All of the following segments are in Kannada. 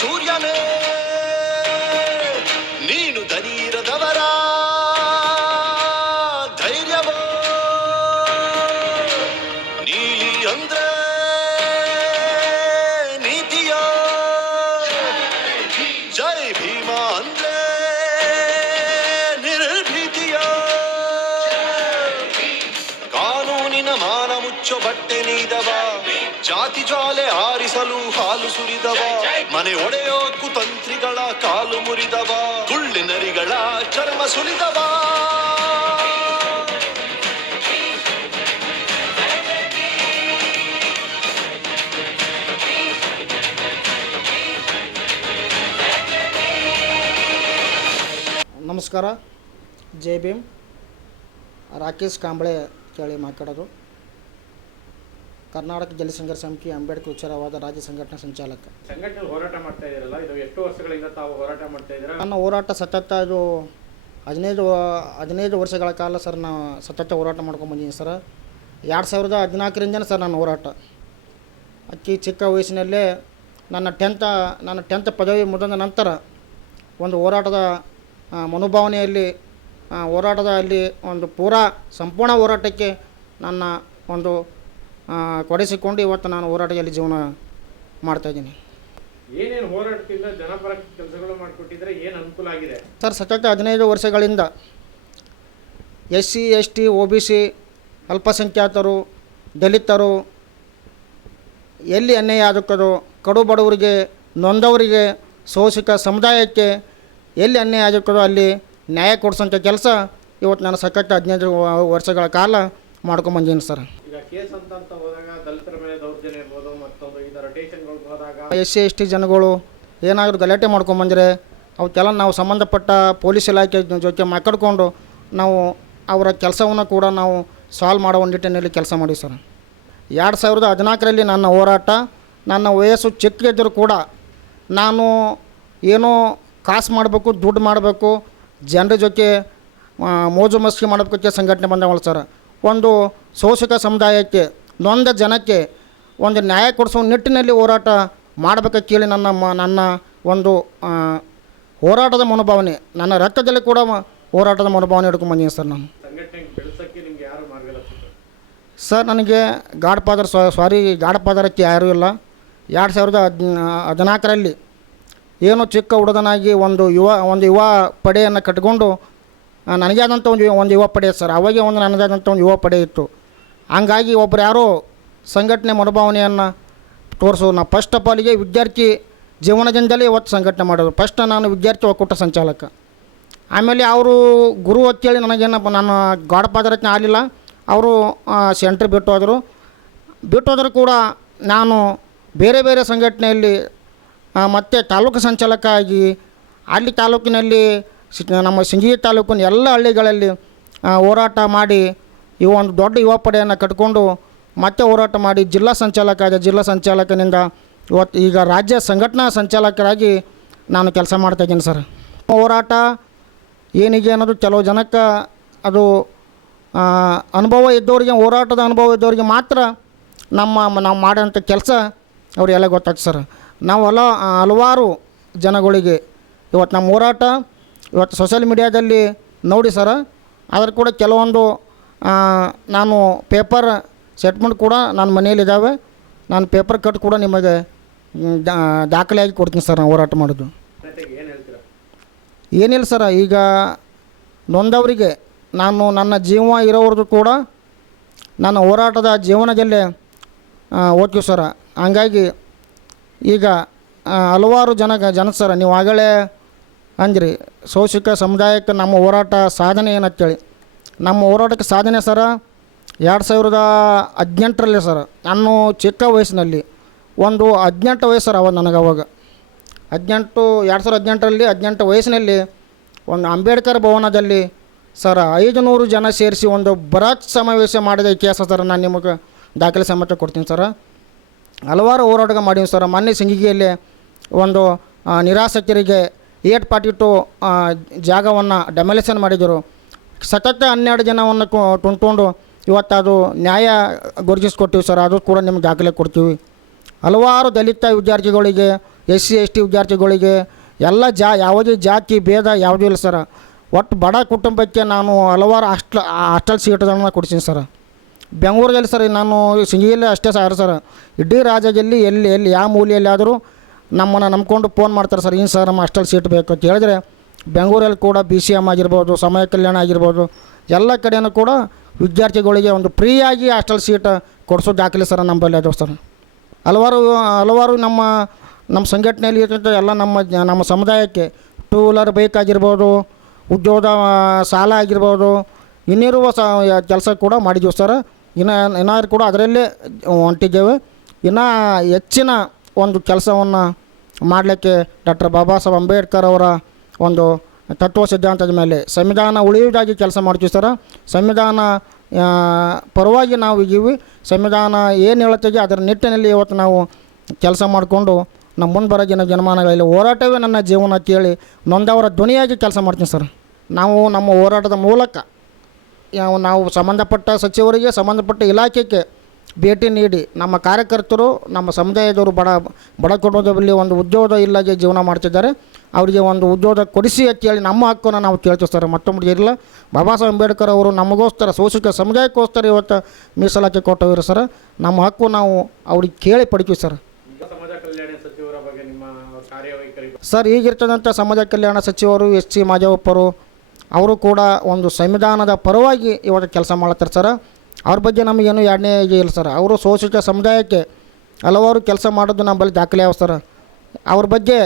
ಸೂರ್ಯನೇ ನೀನು ದನೀರದವರ ಧೈರ್ಯವೋ ನೀಲಿ ಅಂದ್ರೆ ನೀತಿಯ ಜೈ ಭೀಮ ಅಂದ್ರೆ ನಿರ್ಭೀತಿಯ ಕಾನೂನಿನ ಮಾನ ಮುಚ್ಚೋ ಬಟ್ಟೆ ನೀದವ ಜಾತಿ ಜ್ವಾಲೆ ಆರಿಸಲು ಹಾಲು ಸುರಿದವ ಮನೆ ಒಡೆಯೋ ಕುತಂತ್ರಿಗಳ ಕಾಲು ಮುರಿದವ ಗುಳ್ಳಿನರಿಗಳ ಚರ್ಮ ಸುಲಿದವ ನಮಸ್ಕಾರ. ಜೈ ಭೀಮ್. ರಾಕೇಶ್ ಕಾಂಬಳೆ ಕೇಳಿ ಮಾತಾಡೋದು. ಕರ್ನಾಟಕ ಜಲ ಸಂಘರ್ಷ ಸಮಿತಿ ಅಂಬೇಡ್ಕರ್ ಉಚ್ಚರವಾದ ರಾಜ್ಯ ಸಂಘಟನಾ ಸಂಚಾಲಕ. ಸಂಘಟನೆ ಹೋರಾಟ ಮಾಡ್ತಾ ಇದ್ದೀರಲ್ಲ, ಇದು ಎಷ್ಟು ವರ್ಷಗಳಿಂದ ತಾವು ಹೋರಾಟ ಮಾಡ್ತಾ ಇದ್ದೀರಾ? ನನ್ನ ಹೋರಾಟ ಸತತ ಇದು 15 ವರ್ಷಗಳ ಕಾಲ ಸರ್ ನಾನು ಸತತ ಹೋರಾಟ ಮಾಡ್ಕೊಂಡ್ಬಂದಿದ್ದೀನಿ ಸರ್. 2014ರಿಂದ ಸರ್ ನನ್ನ ಹೋರಾಟ. ಅತಿ ಚಿಕ್ಕ ವಯಸ್ಸಿನಲ್ಲೇ ನನ್ನ ಟೆಂತ್ ಪದವಿ ಮುಗಿದ ನಂತರ ಒಂದು ಹೋರಾಟದ ಮನೋಭಾವನೆಯಲ್ಲಿ ಅಲ್ಲಿ ಒಂದು ಸಂಪೂರ್ಣ ಹೋರಾಟಕ್ಕೆ ನನ್ನ ಒಂದು ಕೊಡಿಸಿಕೊಂಡು ಇವತ್ತು ನಾನು ಹೋರಾಟದಲ್ಲಿ ಜೀವನ ಮಾಡ್ತಾಯಿದ್ದೀನಿ. ಏನೇನು ಹೋರಾಟದಿಂದ ಜನಪರ ಕೆಲಸಗಳು ಮಾಡಿಕೊಟ್ಟಿದ್ರೆ ಏನು ಅನುಕೂಲ ಆಗಿದೆ ಸರ್? ಸತತ 15 ವರ್ಷಗಳಿಂದ SC ST OBC ಅಲ್ಪಸಂಖ್ಯಾತರು, ದಲಿತರು ಎಲ್ಲಿ ಅನ್ಯಾಯ ಆಗುತ್ತದೋ, ಕಡು ಬಡವರಿಗೆ, ನೊಂದವರಿಗೆ, ಶೋಷಿತ ಸಮುದಾಯಕ್ಕೆ ಎಲ್ಲಿ ಅನ್ಯಾಯ ಆಗುತ್ತದೋ ಅಲ್ಲಿ ನ್ಯಾಯ ಕೊಡಿಸೋಂಥ ಕೆಲಸ ಇವತ್ತು ನಾನು ಸತತ 15 ವರ್ಷಗಳ ಕಾಲ ಮಾಡ್ಕೊಂಬಂದಿದ್ದೀನಿ ಸರ್. ಈಗ ಕೇಸ್ ಅಂತ ಹೋದಾಗ ದಲಿತರ ಮೇಲೆ ದೌರ್ಜನ್ಯ ಇರ್ಬೋದು, ಮತ್ತೊಂದು ಈ ರೊಟೇಷನ್ಗಳು ಹೋದಾಗ SC ST ಜನಗಳು ಏನಾದರೂ ಗಲಾಟೆ ಮಾಡ್ಕೊಂಬಂದರೆ ಅವಕ್ಕೆಲ್ಲ ನಾವು ಸಂಬಂಧಪಟ್ಟ ಪೊಲೀಸ್ ಇಲಾಖೆ ಜೊತೆ ಮಾತಾಡ್ಕೊಂಡು ನಾವು ಅವರ ಕೆಲಸವನ್ನು ಕೂಡ ನಾವು ಸಾಲ್ವ್ ಮಾಡೋ ನಿಟ್ಟಿನಲ್ಲಿ ಕೆಲಸ ಮಾಡಿವಿ ಸರ್. 2014ರಲ್ಲಿ ನನ್ನ ಹೋರಾಟ, ನನ್ನ ವಯಸ್ಸು ಚಿಕ್ಕದಿದ್ದರೂ ಕೂಡ ನಾನು ಏನೋ ಕಾಸು ಮಾಡಬೇಕು, ದುಡ್ಡು ಮಾಡಬೇಕು, ಜನರ ಜೊತೆ ಮೋಜು ಮಸ್ತಿ ಮಾಡೋದಕ್ಕೆ ಸಂಘಟನೆ ಬಂದವಳು ಸರ್. ಒಂದು ಶೋಷಕ ಸಮುದಾಯಕ್ಕೆ, ನೊಂದ ಜನಕ್ಕೆ ಒಂದು ನ್ಯಾಯ ಕೊಡಿಸೋ ನಿಟ್ಟಿನಲ್ಲಿ ಹೋರಾಟ ಮಾಡಬೇಕಂತ ಕೇಳಿ ನನ್ನ ಒಂದು ಹೋರಾಟದ ಮನೋಭಾವನೆ, ನನ್ನ ರಕ್ತದಲ್ಲಿ ಕೂಡ ಹೋರಾಟದ ಮನೋಭಾವನೆ ಹಿಡ್ಕೊಂಡ್ಬಂದೀನಿ ಸರ್. ನಾನು ಸಂಘಟನೆ ಬೆಳೆಸೋಕ್ಕೆ ನಿಮ್ಗೆ ಯಾರು ಮಾರ್ಗದರ್ಶಕರು ಸರ್? ನನಗೆ ಗಾಡ್ ಫಾದರಕ್ಕೆ ಯಾರೂ ಇಲ್ಲ. 2014ರಲ್ಲಿ ಏನೋ ಚಿಕ್ಕ ಹುಡುಗನಾಗಿ ಒಂದು ಯುವ ಪಡೆಯನ್ನು ಕಟ್ಕೊಂಡು ನನಗೆ ಆದಂಥ ಒಂದು ಯುವ ಪಡೆ ಸರ್. ಅವಾಗೆ ನನ್ನದಾದಂಥ ಒಂದು ಯುವ ಪಡೆ ಇತ್ತು. ಹಂಗಾಗಿ ಒಬ್ಬರು ಯಾರೋ ಸಂಘಟನೆ ಮನೋಭಾವನೆಯನ್ನು ತೋರಿಸು. ನಾನು ಫಸ್ಟ್ ಆಫ್ ಆಲಿಗೆ ವಿದ್ಯಾರ್ಥಿ ಜೀವನದಿಂದಲೇ ಇವತ್ತು ಸಂಘಟನೆ ಮಾಡೋದು. ಫಸ್ಟ್ ನಾನು ವಿದ್ಯಾರ್ಥಿ ಒಕ್ಕೂಟ ಸಂಚಾಲಕ. ಆಮೇಲೆ ಅವರು ಗುರು ಅಂತೇಳಿ ನನಗೇನಪ್ಪ, ನಾನು ಗಾಡ್ ಫಾದರಕ್ಕೆ ಆಗಲಿಲ್ಲ. ಅವರು ಸೆಂಟ್ರ್ ಬಿಟ್ಟು ಹೋದರು ಕೂಡ ನಾನು ಬೇರೆ ಸಂಘಟನೆಯಲ್ಲಿ ಮತ್ತು ತಾಲೂಕು ಸಂಚಾಲಕ ಆಗಿ ಅಲ್ಲಿ ತಾಲೂಕಿನಲ್ಲಿ ನಮ್ಮ ಸಿಂಗಿ ತಾಲೂಕಿನ ಎಲ್ಲ ಹಳ್ಳಿಗಳಲ್ಲಿ ಹೋರಾಟ ಮಾಡಿ ಒಂದು ದೊಡ್ಡ ಯುವ ಪಡೆಯನ್ನು ಕಟ್ಕೊಂಡು ಮತ್ತೆ ಹೋರಾಟ ಮಾಡಿ ಜಿಲ್ಲಾ ಸಂಚಾಲಕನಿಂದ ಇವತ್ತು ಈಗ ರಾಜ್ಯ ಸಂಘಟನಾ ಸಂಚಾಲಕರಾಗಿ ನಾನು ಕೆಲಸ ಮಾಡ್ತಾಯಿದ್ದೀನಿ ಸರ್. ಹೋರಾಟ ಏನಿಗೆ ಅನ್ನೋದು ಕೆಲವು ಜನಕ್ಕೆ ಅದು ಅನುಭವ ಇದ್ದವರಿಗೆ, ಹೋರಾಟದ ಅನುಭವ ಇದ್ದವರಿಗೆ ಮಾತ್ರ ನಾವು ಮಾಡೋಂಥ ಕೆಲಸ ಅವರಿಗೆಲ್ಲ ಗೊತ್ತಾಗ್ತದೆ ಸರ್. ನಾವು ಹಲವಾರು ಜನಗಳಿಗೆ ಇವತ್ತು ನಮ್ಮ ಹೋರಾಟ ಇವತ್ತು ಸೋಷಿಯಲ್ ಮೀಡಿಯಾದಲ್ಲಿ ನೋಡಿ ಸರ. ಅದ್ರ ಕೂಡ ಕೆಲವೊಂದು ನಾನು ಪೇಪರ್ ಸೆಟ್ಮೆಂಟ್ ಕೂಡ ನನ್ನ ಮನೆಯಲ್ಲಿದ್ದಾವೆ. ನಾನು ಪೇಪರ್ ಕಟ್ ಕೂಡ ನಿಮಗೆ ದಾಖಲೆಯಾಗಿ ಕೊಡ್ತೀನಿ ಸರ್. ನಾನು ಹೋರಾಟ ಮಾಡೋದು ಏನಿಲ್ಲ ಸರ. ಈಗ ನೊಂದವರಿಗೆ ನಾನು ನನ್ನ ಜೀವ ಇರೋವ್ರದ್ದು ಕೂಡ ನನ್ನ ಹೋರಾಟದ ಜೀವನದಲ್ಲೇ ಹೋಗ್ತೀವಿ ಸರ. ಹಂಗಾಗಿ ಈಗ ಹಲವಾರು ಜನ ಸರ, ನೀವು ಆಗಲೇ ಅಂದ್ರಿ ಶೋಷಿತ ಸಮುದಾಯಕ್ಕೆ ನಮ್ಮ ಹೋರಾಟ ಸಾಧನೆ ಏನಂತೇಳಿ. ನಮ್ಮ ಹೋರಾಟಕ್ಕೆ ಸಾಧನೆ ಸರ 2018ರಲ್ಲಿ ಸರ್, ನಾನು ಚಿಕ್ಕ ವಯಸ್ಸಿನಲ್ಲಿ ಒಂದು 18 ವಯಸ್ಸು ಸರ್. ನನಗೆ ಅವಾಗ 2018ರಲ್ಲಿ 18 ವಯಸ್ಸಿನಲ್ಲಿ ಒಂದು ಅಂಬೇಡ್ಕರ್ ಭವನದಲ್ಲಿ ಸರ್ 500 ಜನ ಸೇರಿಸಿ ಒಂದು ಬೃಹತ್ ಸಮಾವೇಶ ಮಾಡಿದ ಇತಿಹಾಸ ಸರ್. ನಾನು ನಿಮಗೆ ದಾಖಲೆ ಸಮೇತ ಕೊಡ್ತೀನಿ ಸರ್. ಹಲವಾರು ಹೋರಾಟ ಮಾಡೀನಿ ಸರ್. ಮೊನ್ನೆ ಸಿಂಗಿಗೆಯಲ್ಲಿ ಒಂದು ನಿರಾಸಕ್ತರಿಗೆ 842 ಜಾಗವನ್ನು ಡೆಮಾಲಿಷನ್ ಮಾಡಿದರು. ಸತತ 12 ಜನವನ್ನು ತುಂಬಿಕೊಂಡು ಇವತ್ತು ಅದು ನ್ಯಾಯ ಗುರುತಿಸ್ಕೊಡ್ತೀವಿ ಸರ್. ಅದು ಕೂಡ ನಿಮ್ಗೆ ದಾಖಲೆ ಕೊಡ್ತೀವಿ. ಹಲವಾರು ದಲಿತ ವಿದ್ಯಾರ್ಥಿಗಳಿಗೆ SC ST ವಿದ್ಯಾರ್ಥಿಗಳಿಗೆ ಎಲ್ಲ ಯಾವುದೇ ಜಾತಿ ಭೇದ ಯಾವುದೂ ಇಲ್ಲ ಸರ್. ಒಟ್ಟು ಬಡ ಕುಟುಂಬಕ್ಕೆ ನಾನು ಹಲವಾರು ಹಾಸ್ಟೆಲ್ ಸೀಟ್ಗಳನ್ನು ಕೊಡಿಸಿನಿ ಸರ್. ಬೆಂಗಳೂರಲ್ಲಿ ಸರ್ ನಾನು ಸಿಂಗಿಯಲ್ಲಿ ಅಷ್ಟೇ ಸರ್, ಇಡೀ ರಾಜ್ಯದಲ್ಲಿ ಎಲ್ಲಿ ಯಾವ ಮೂಲೆಯಲ್ಲಾದರೂ ನಮ್ಮನ್ನು ನಂಬ್ಕೊಂಡು ಫೋನ್ ಮಾಡ್ತಾರೆ ಸರ್, ಸರ್ ನಮ್ಮ ಹಾಸ್ಟೆಲ್ ಸೀಟ್ ಬೇಕು ಅಂತ ಹೇಳಿದ್ರೆ ಬೆಂಗಳೂರಲ್ಲಿ ಕೂಡ BCM ಆಗಿರ್ಬೋದು, ಸಮಾಜ ಕಲ್ಯಾಣ ಆಗಿರ್ಬೋದು, ಎಲ್ಲ ಕಡೆಯೂ ಕೂಡ ವಿದ್ಯಾರ್ಥಿಗಳಿಗೆ ಒಂದು ಫ್ರೀಯಾಗಿ ಹಾಸ್ಟೆಲ್ ಸೀಟ್ ಕೊಡಿಸೋ ದಾಖಲೆ ಸರ್ ನಮ್ಮಲ್ಲಿ ಅದು ಸರ್. ಹಲವಾರು ನಮ್ಮ ಸಂಘಟನೆಯಲ್ಲಿ ಇರ್ತಂಥ ಎಲ್ಲ ನಮ್ಮ ಸಮುದಾಯಕ್ಕೆ 2 ವೀಲರ್ ಬೈಕ್ ಆಗಿರ್ಬೋದು, ಉದ್ಯೋಗ ಸಾಲ ಆಗಿರ್ಬೋದು, ಇನ್ನಿರುವ ಕೆಲಸ ಕೂಡ ಮಾಡಿದ್ದೀವಿ ಸರ್. ಇನ್ನಾರು ಕೂಡ ಅದರಲ್ಲೇ ಹೊಂಟಿದ್ದೇವೆ. ಇನ್ನು ಹೆಚ್ಚಿನ ಒಂದು ಕೆಲಸವನ್ನು ಮಾಡಲಿಕ್ಕೆ ಡಾಕ್ಟರ್ ಬಾಬಾ ಸಾಹೇಬ್ ಅಂಬೇಡ್ಕರ್ ಅವರ ಒಂದು ತತ್ವ ಸಿದ್ಧಾಂತದ ಮೇಲೆ ಸಂವಿಧಾನ ಉಳಿಯುವುದಾಗಿ ಕೆಲಸ ಮಾಡ್ತೀವಿ ಸರ್. ಸಂವಿಧಾನ ಪರವಾಗಿ ನಾವು ಇದ್ದೀವಿ. ಸಂವಿಧಾನ ಏನು ಹೇಳುತ್ತದೆ ಅದರ ನಿಟ್ಟಿನಲ್ಲಿ ಇವತ್ತು ನಾವು ಕೆಲಸ ಮಾಡಿಕೊಂಡು ನಮ್ಮ ಮುಂದೆ ಬರೋ ಜನಮಾನಗಳಲ್ಲಿ ಹೋರಾಟವೇ ನನ್ನ ಜೀವನ ಅಂತೇಳಿ ನೊಂದವರ ಧ್ವನಿಯಾಗಿ ಕೆಲಸ ಮಾಡ್ತೀನಿ ಸರ್. ನಾವು ನಮ್ಮ ಹೋರಾಟದ ಮೂಲಕ ನಾವು ಸಂಬಂಧಪಟ್ಟ ಸಚಿವರಿಗೆ, ಸಂಬಂಧಪಟ್ಟ ಇಲಾಖೆಗೆ ಭೇಟಿ ನೀಡಿ ನಮ್ಮ ಕಾರ್ಯಕರ್ತರು, ನಮ್ಮ ಸಮುದಾಯದವರು ಬಡ ಕುಟುಂಬದಲ್ಲಿ ಒಂದು ಉದ್ಯೋಗ ಇಲ್ಲದೆ ಜೀವನ ಮಾಡ್ತಿದ್ದಾರೆ, ಅವರಿಗೆ ಒಂದು ಉದ್ಯೋಗ ಕೊಡಿಸಿ ಅಂತೇಳಿ ನಮ್ಮ ಹಕ್ಕನ್ನು ನಾವು ಕೇಳ್ತೀವಿ ಸರ್. ಮತ್ತೊಬ್ಬರು ಇರಲಿಲ್ಲ. ಬಾಬಾ ಸಾಹೇಬ್ ಅಂಬೇಡ್ಕರ್ ಅವರು ನಮಗೋಸ್ಕರ ಶೋಷಿತ ಸಮುದಾಯಕ್ಕೋಸ್ಕರ ಇವತ್ತು ಮೀಸಲಾತಿ ಕೊಟ್ಟವರು ಸರ್. ನಮ್ಮ ಹಕ್ಕು ನಾವು ಅವ್ರಿಗೆ ಕೇಳಿ ಪಡಿತೀವಿ ಸರ್. ಸಮಾಜ ಕಲ್ಯಾಣ ಸಚಿವರ ಬಗ್ಗೆ ನಿಮ್ಮ ಕಾರ್ಯವೈಖರಿ ಸರ್, ಈಗಿರ್ತದಂಥ ಸಮಾಜ ಕಲ್ಯಾಣ ಸಚಿವರು SC ಮಾದೇವಪ್ಪರು ಅವರು ಕೂಡ ಒಂದು ಸಂವಿಧಾನದ ಪರವಾಗಿ ಇವತ್ತು ಕೆಲಸ ಮಾಡ್ತಾರೆ ಸರ್. ಅವ್ರ ಬಗ್ಗೆ ನಮಗೇನು ಎರಡನೇ ಇಲ್ಲ ಸರ್. ಅವರು ಶೋಷಿತ ಸಮುದಾಯಕ್ಕೆ ಹಲವಾರು ಕೆಲಸ ಮಾಡೋದು ನಮ್ಮಲ್ಲಿ ದಾಖಲೆ ಯಾವ ಸರ್. ಅವ್ರ ಬಗ್ಗೆ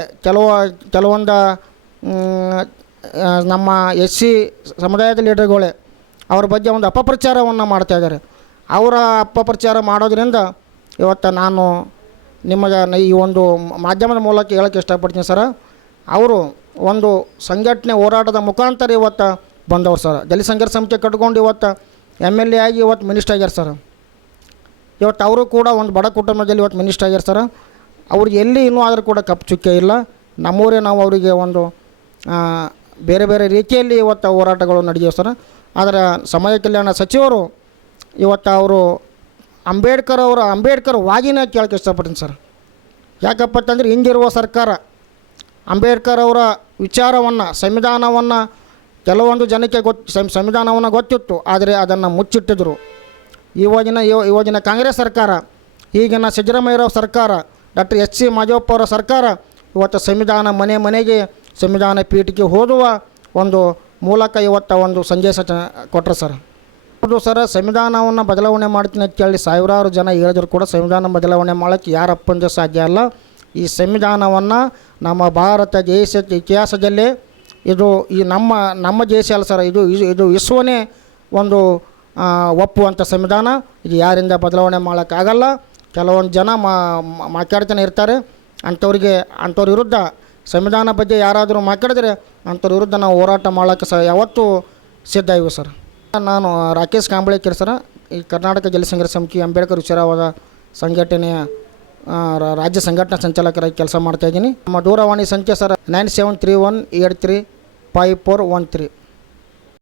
ಕೆಲವೊಂದು ನಮ್ಮ SC ಸಮುದಾಯದ ಲೀಡರ್ಗಳೇ ಅವ್ರ ಬಗ್ಗೆ ಒಂದು ಅಪಪ್ರಚಾರವನ್ನು ಮಾಡ್ತಾಯಿದ್ದಾರೆ. ಅವರ ಅಪಪ್ರಚಾರ ಮಾಡೋದ್ರಿಂದ ಇವತ್ತು ನಾನು ನಿಮಗೆ ಈ ಒಂದು ಮಾಧ್ಯಮದ ಮೂಲಕ ಹೇಳೋಕ್ಕೆ ಇಷ್ಟಪಡ್ತೀನಿ ಸರ್. ಅವರು ಒಂದು ಸಂಘಟನೆ ಹೋರಾಟದ ಮುಖಾಂತರ ಇವತ್ತು ಬಂದವರು ಸರ್. ದಲಿತ ಸಂಘರ್ಷ ಸಮಿತಿ ಕಟ್ಕೊಂಡು ಇವತ್ತು MLA ಆಗಿ ಇವತ್ತು ಮಿನಿಸ್ಟರ್ ಆಗ್ಯಾರ ಸರ್. ಇವತ್ತು ಅವರು ಕೂಡ ಒಂದು ಬಡ ಕುಟುಂಬದಲ್ಲಿ ಇವತ್ತು ಮಿನಿಸ್ಟರ್ ಆಗ್ಯಾರ ಸರ್. ಅವ್ರಿಗೆ ಎಲ್ಲಿ ಇನ್ನೂ ಆದರೂ ಕೂಡ ಕಪ್ಪು ಚುಕ್ಕೆ ಇಲ್ಲ. ನಮ್ಮೂರೇ ನಾವು ಅವರಿಗೆ ಒಂದು ಬೇರೆ ಬೇರೆ ರೀತಿಯಲ್ಲಿ ಇವತ್ತು ಹೋರಾಟಗಳು ನಡೆದಿವೆ ಸರ್. ಆದರೆ ಸಮಾಜ ಕಲ್ಯಾಣ ಸಚಿವರು ಇವತ್ತು ಅವರು ಅಂಬೇಡ್ಕರ್ ವಾಗಿನ ಕೇಳೋಕ್ಕೆ ಇಷ್ಟಪಡ್ತೀನಿ ಸರ್. ಯಾಕಪ್ಪ ಅಂತಂದರೆ ಹಿಂದಿರುವ ಸರ್ಕಾರ ಅಂಬೇಡ್ಕರ್ ಅವರ ವಿಚಾರವನ್ನು, ಸಂವಿಧಾನವನ್ನು ಕೆಲವೊಂದು ಜನಕ್ಕೆ ಸಂವಿಧಾನವನ್ನು ಗೊತ್ತಿತ್ತು, ಆದರೆ ಅದನ್ನು ಮುಚ್ಚಿಟ್ಟಿದ್ರು. ಇವಾಗಿನ ಕಾಂಗ್ರೆಸ್ ಸರ್ಕಾರ, ಈಗಿನ ಸಿದ್ದರಾಮಯ್ಯರವ್ರ ಸರ್ಕಾರ, ಡಾಕ್ಟರ್ SC ಮಾದೇವಪ್ಪ ಅವರ ಸರ್ಕಾರ ಇವತ್ತು ಸಂವಿಧಾನ ಮನೆಗೆ ಸಂವಿಧಾನ ಪೀಠಕ್ಕೆ ಓದುವ ಒಂದು ಮೂಲಕ ಇವತ್ತು ಒಂದು ಸಂದೇಶ ಕೊಟ್ಟರು ಸರ್. ಹೌದು ಸರ್, ಸಂವಿಧಾನವನ್ನು ಬದಲಾವಣೆ ಮಾಡ್ತೀನಿ ಅಂತ ಕೇಳಿ ಸಾವಿರಾರು ಜನ ಹೇಳಿದ್ರು ಕೂಡ ಸಂವಿಧಾನ ಬದಲಾವಣೆ ಮಾಡೋಕ್ಕೆ ಯಾರಪ್ಪಂದು ಸಾಧ್ಯ ಅಲ್ಲ. ಈ ಸಂವಿಧಾನವನ್ನು ನಮ್ಮ ಭಾರತ ದೇಶದ ಇತಿಹಾಸದಲ್ಲೇ ಇದು ನಮ್ಮ ದೇಶ ಅಲ್ಲ ಸರ್, ಇದು ವಿಶ್ವನೇ ಒಂದು ಒಪ್ಪುವಂಥ ಸಂವಿಧಾನ. ಇದು ಯಾರಿಂದ ಬದಲಾವಣೆ ಮಾಡೋಕ್ಕಾಗಲ್ಲ. ಕೆಲವೊಂದು ಜನ ಮಾತಾಡ್ತಾನೆ ಇರ್ತಾರೆ. ಅಂಥವ್ರ ವಿರುದ್ಧ ಸಂವಿಧಾನ ಬಗ್ಗೆ ಯಾರಾದರೂ ಮಾತಾಡಿದ್ರೆ ಅಂಥವ್ರ ವಿರುದ್ಧ ನಾವು ಹೋರಾಟ ಮಾಡೋಕ್ಕೆ ಯಾವತ್ತೂ ಸಿದ್ಧ ಇವೆ ಸರ್. ನಾನು ರಾಕೇಶ್ ಕಾಂಬಳೇಕರ್ ಸರ, ಈ ಕರ್ನಾಟಕ ದಲಿತ ಸಂಘರ್ಷ ಸಮಿತಿ ಅಂಬೇಡ್ಕರ್ ವಿಚಾರವಾದ ಸಂಘಟನೆಯ ರಾಜ್ಯ ಸಂಘಟನಾ ಸಂಚಾಲಕರಾಗಿ ಕೆಲಸ ಮಾಡ್ತಾಯಿದ್ದೀನಿ. ನಮ್ಮ ದೂರವಾಣಿ ಸಂಖ್ಯೆ ಸರ್ 9731835413.